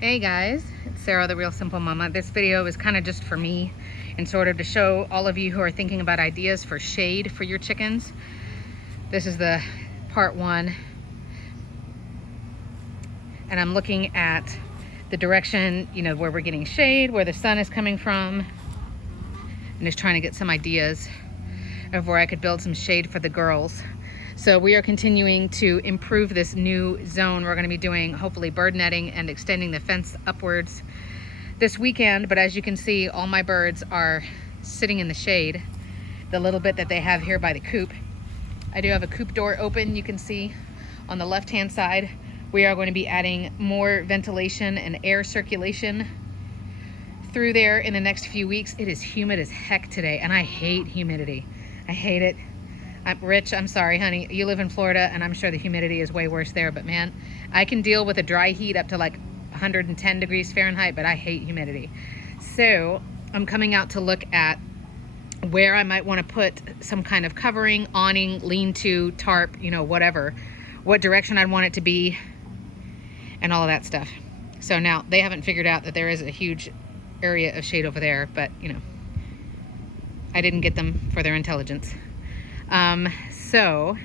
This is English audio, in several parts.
Hey guys, it's Sarah, the Real Simple Mama. This video is kind of just for me and sort of to show all of you who are thinking about ideas for shade for your chickens. This is the part one, and I'm looking at the direction, where we're getting shade, where the sun is coming from, and just trying to get some ideas of where I could build some shade for the girls. So we are continuing to improve this new zone. We're going to be doing hopefully bird netting and extending the fence upwards this weekend. But as you can see, all my birds are sitting in the shade, the little bit that they have here by the coop. I do have a coop door open, you can see on the left hand side. We are going to be adding more ventilation and air circulation through there in the next few weeks. It is humid as heck today, and I hate humidity. I hate it. Rich, I'm sorry, honey. You live in Florida, and I'm sure the humidity is way worse there. But man, I can deal with a dry heat up to like 110 degrees Fahrenheit, but I hate humidity. So I'm coming out to look at where I might want to put some kind of covering, awning, lean-to, tarp, whatever, what direction I'd want it to be, and all of that stuff. So now they haven't figured out that there is a huge area of shade over there, but I didn't get them for their intelligence. So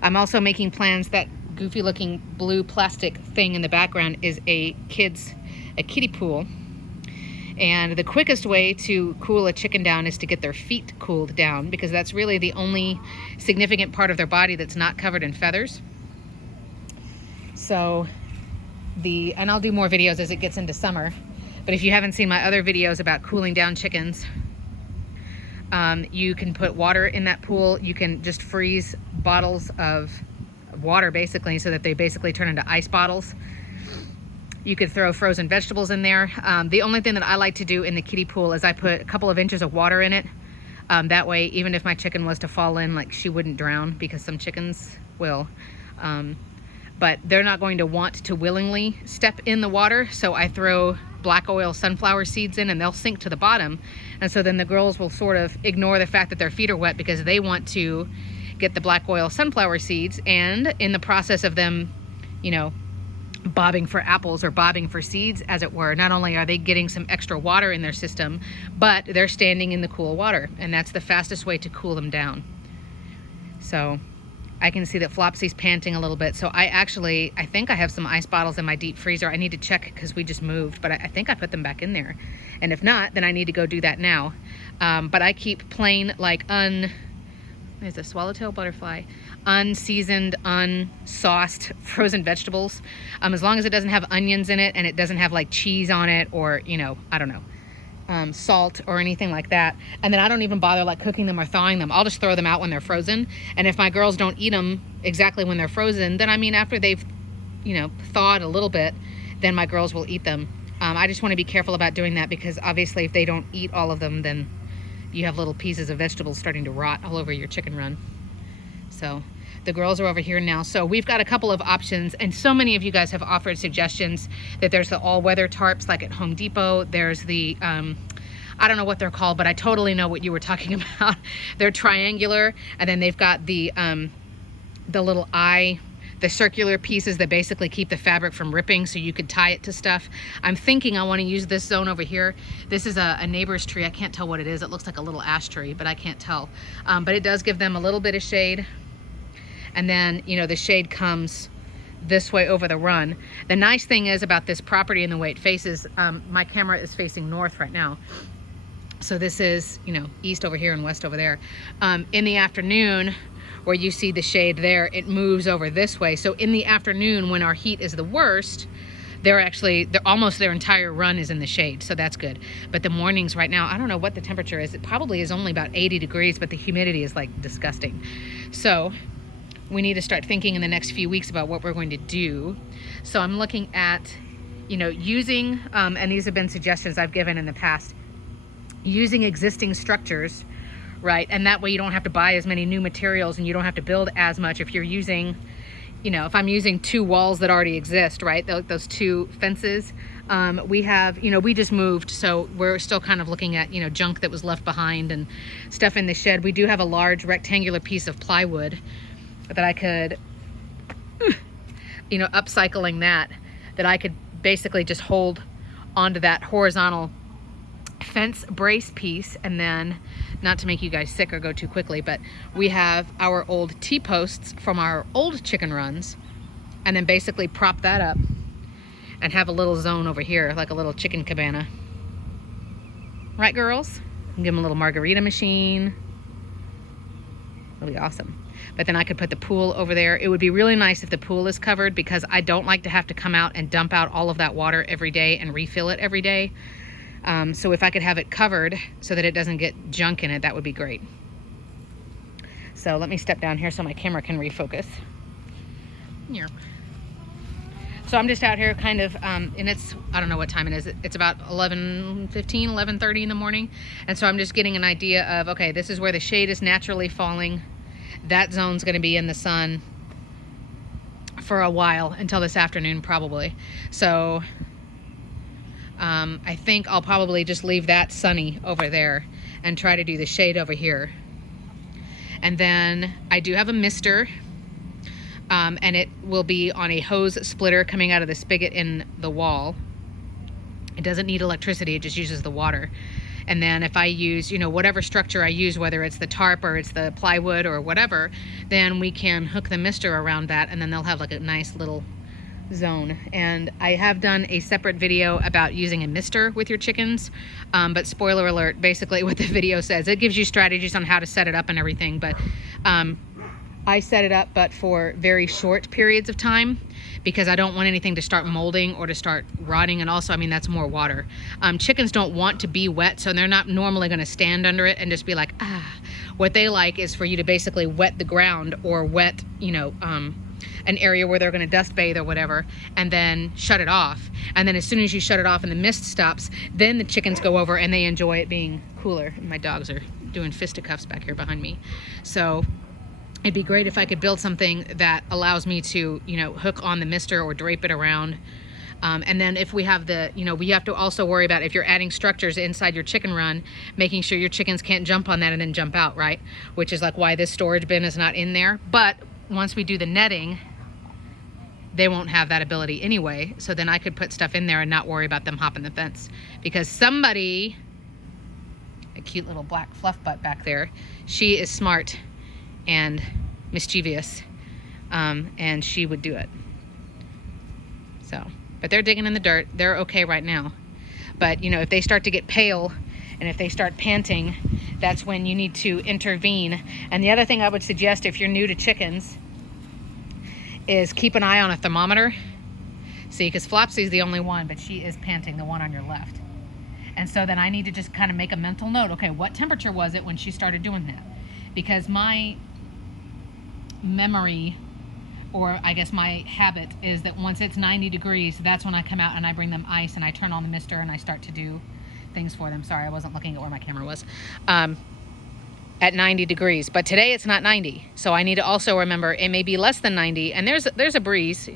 I'm also making plans. That goofy looking blue plastic thing in the background is a kiddie pool. And the quickest way to cool a chicken down is to get their feet cooled down, because that's really the only significant part of their body that's not covered in feathers. So and I'll do more videos as it gets into summer, but if you haven't seen my other videos about cooling down chickens, you can put water in that pool. You can just freeze bottles of water basically, so that they basically turn into ice bottles. You could throw frozen vegetables in there. The only thing that I like to do in the kiddie pool is I put a couple of inches of water in it. That way, even if my chicken was to fall in, like, she wouldn't drown, because some chickens will. But they're not going to want to willingly step in the water, so I throw black oil sunflower seeds in, and they'll sink to the bottom. And so then the girls will sort of ignore the fact that their feet are wet, because they want to get the black oil sunflower seeds. And in the process of them, bobbing for apples or bobbing for seeds, as it were, not only are they getting some extra water in their system, but they're standing in the cool water, and that's the fastest way to cool them down. So I can see that Flopsy's panting a little bit. So I think I have some ice bottles in my deep freezer. I need to check because we just moved, but I think I put them back in there. And if not, then I need to go do that now. But I keep plain, like, there's a swallowtail butterfly, unseasoned, unsauced frozen vegetables. As long as it doesn't have onions in it, and it doesn't have like cheese on it, or, I don't know, salt or anything like that. And then I don't even bother like cooking them or thawing them. I'll just throw them out when they're frozen. And if my girls don't eat them exactly when they're frozen, then after they've thawed a little bit, then my girls will eat them. I just want to be careful about doing that, because obviously if they don't eat all of them, then you have little pieces of vegetables starting to rot all over your chicken run. So the girls are over here now. So we've got a couple of options, and so many of you guys have offered suggestions. That there's the all-weather tarps like at Home Depot. There's the I don't know what they're called, but I totally know what you were talking about. They're triangular, and then they've got the little the circular pieces that basically keep the fabric from ripping, so you could tie it to stuff. I'm thinking I want to use this zone over here. This is a neighbor's tree. I can't tell what it is. It looks like a little ash tree, but I can't tell. But it does give them a little bit of shade. And then, the shade comes this way over the run. The nice thing is about this property and the way it faces, my camera is facing north right now. So this is, east over here and west over there. In the afternoon, where you see the shade there, it moves over this way. So in the afternoon, when our heat is the worst, almost their entire run is in the shade, so that's good. But the mornings right now, I don't know what the temperature is. It probably is only about 80 degrees, but the humidity is like disgusting. So we need to start thinking in the next few weeks about what we're going to do. So I'm looking at, using, and these have been suggestions I've given in the past, using existing structures, right? And that way you don't have to buy as many new materials, and you don't have to build as much. If you're using, if I'm using two walls that already exist, right? Those two fences, we have, we just moved, so we're still kind of looking at, junk that was left behind and stuff in the shed. We do have a large rectangular piece of plywood that I could, upcycling that I could basically just hold onto that horizontal fence brace piece, and then, not to make you guys sick or go too quickly, but we have our old T-posts from our old chicken runs, and then basically prop that up and have a little zone over here, like a little chicken cabana. Right, girls? Give them a little margarita machine. It'll be awesome. But then I could put the pool over there. It would be really nice if the pool is covered, because I don't like to have to come out and dump out all of that water every day and refill it every day. So if I could have it covered so that it doesn't get junk in it, that would be great. So let me step down here so my camera can refocus. Here. So I'm just out here kind of, and it's, I don't know what time it is. It's about 11:15, 11:30 in the morning. And so I'm just getting an idea of, okay, this is where the shade is naturally falling. That zone's gonna be in the sun for a while, until this afternoon probably. So I think I'll probably just leave that sunny over there and try to do the shade over here. And then I do have a mister, and it will be on a hose splitter coming out of the spigot in the wall. It doesn't need electricity, it just uses the water. And then if I use, you know, whatever structure I use, whether it's the tarp or it's the plywood or whatever, then we can hook the mister around that, and then they'll have like a nice little zone. And I have done a separate video about using a mister with your chickens, but spoiler alert, basically what the video says, it gives you strategies on how to set it up and everything, but I set it up but for very short periods of time, because I don't want anything to start molding or to start rotting. And also, I mean, that's more water. Chickens don't want to be wet, so they're not normally going to stand under it and just be like, ah. What they like is for you to basically wet the ground, or wet, you know, an area where they're going to dust bathe or whatever, and then shut it off. And then as soon as you shut it off and the mist stops, then the chickens go over and they enjoy it being cooler. My dogs are doing fisticuffs back here behind me. So it'd be great if I could build something that allows me to, you know, hook on the mister or drape it around. And then if we have the, you know, we have to also worry about, if you're adding structures inside your chicken run, making sure your chickens can't jump on that and then jump out, right? Which is like why this storage bin is not in there. But once we do the netting, they won't have that ability anyway. So then I could put stuff in there and not worry about them hopping the fence. Because somebody, a cute little black fluff butt back there, she is smart and mischievous, and she would do it. So, but they're digging in the dirt. They're okay right now. But you know, if they start to get pale and if they start panting, that's when you need to intervene. And the other thing I would suggest if you're new to chickens is keep an eye on a thermometer. See, because Flopsy's the only one, but she is panting, the one on your left. And so then I need to just kind of make a mental note. Okay, what temperature was it when she started doing that? Because my memory, or I guess my habit, is that once it's 90 degrees, that's when I come out and I bring them ice and I turn on the mister and I start to do things for them. Sorry, I wasn't looking at where my camera was. At 90 degrees, but today it's not 90. So I need to also remember it may be less than 90, and there's a breeze,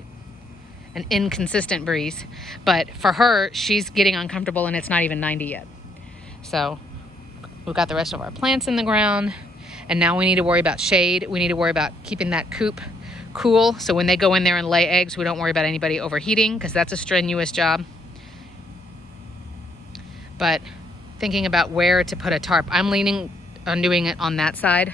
an inconsistent breeze, but for her, she's getting uncomfortable and it's not even 90 yet. So we've got the rest of our plants in the ground, and now we need to worry about shade. We need to worry about keeping that coop cool, so when they go in there and lay eggs, we don't worry about anybody overheating, because that's a strenuous job. But thinking about where to put a tarp, I'm leaning on doing it on that side,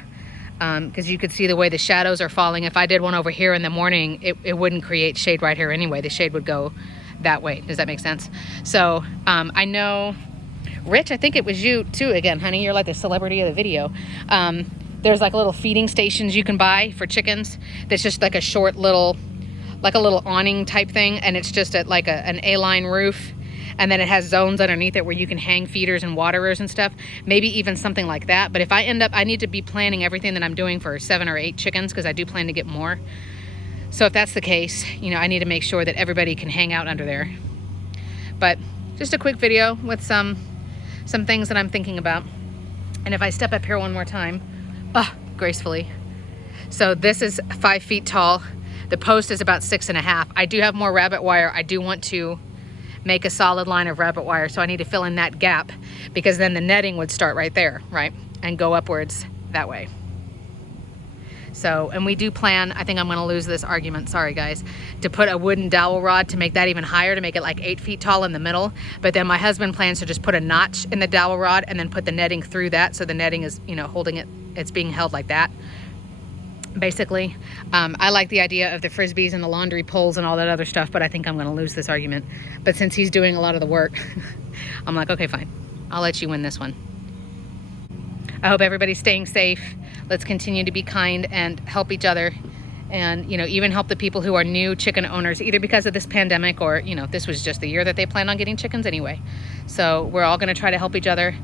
because you could see the way the shadows are falling. If I did one over here in the morning, it wouldn't create shade right here anyway. The shade would go that way. Does that make sense? So I know, Rich, I think it was you too again, honey, you're like the celebrity of the video. There's like little feeding stations you can buy for chickens that's just like a short little, like a little awning type thing, and it's just like an A-line roof, and then it has zones underneath it where you can hang feeders and waterers and stuff. Maybe even something like that. But if I end up, I need to be planning everything that I'm doing for 7 or 8 chickens, because I do plan to get more. So if that's the case, you know, I need to make sure that everybody can hang out under there. But just a quick video with some things that I'm thinking about. And if I step up here one more time, gracefully. So this is 5 feet tall. The post is about 6.5. I do have more rabbit wire. I do want to make a solid line of rabbit wire, so I need to fill in that gap, because then the netting would start right there, right, and go upwards that way. So, and we do plan, I think I'm gonna lose this argument, sorry guys, to put a wooden dowel rod to make that even higher, to make it like 8 feet tall in the middle. But then my husband plans to just put a notch in the dowel rod and then put the netting through that, so the netting is, you know, holding it, it's being held like that, basically. I like the idea of the Frisbees and the laundry poles and all that other stuff, but I think I'm gonna lose this argument. But since he's doing a lot of the work, I'm like, okay, fine. I'll let you win this one. I hope everybody's staying safe. Let's continue to be kind and help each other, and, you know, even help the people who are new chicken owners, either because of this pandemic or, you know, this was just the year that they planned on getting chickens anyway. So we're all going to try to help each other.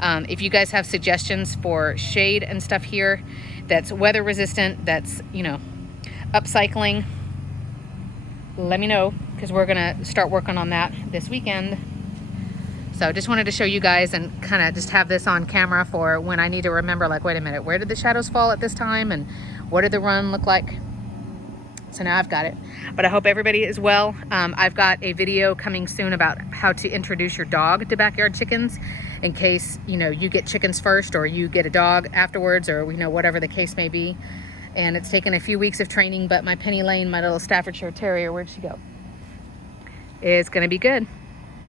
If you guys have suggestions for shade and stuff here that's weather resistant, that's, you know, upcycling, let me know, because we're going to start working on that this weekend. So just wanted to show you guys and kind of just have this on camera for when I need to remember, like, wait a minute, where did the shadows fall at this time, and what did the run look like? So now I've got it. But I hope everybody is well. I've got a video coming soon about how to introduce your dog to backyard chickens, in case, you know, you get chickens first or you get a dog afterwards, or, you know, whatever the case may be. And it's taken a few weeks of training, but my Penny Lane, my little Staffordshire Terrier, where'd she go, is gonna be good.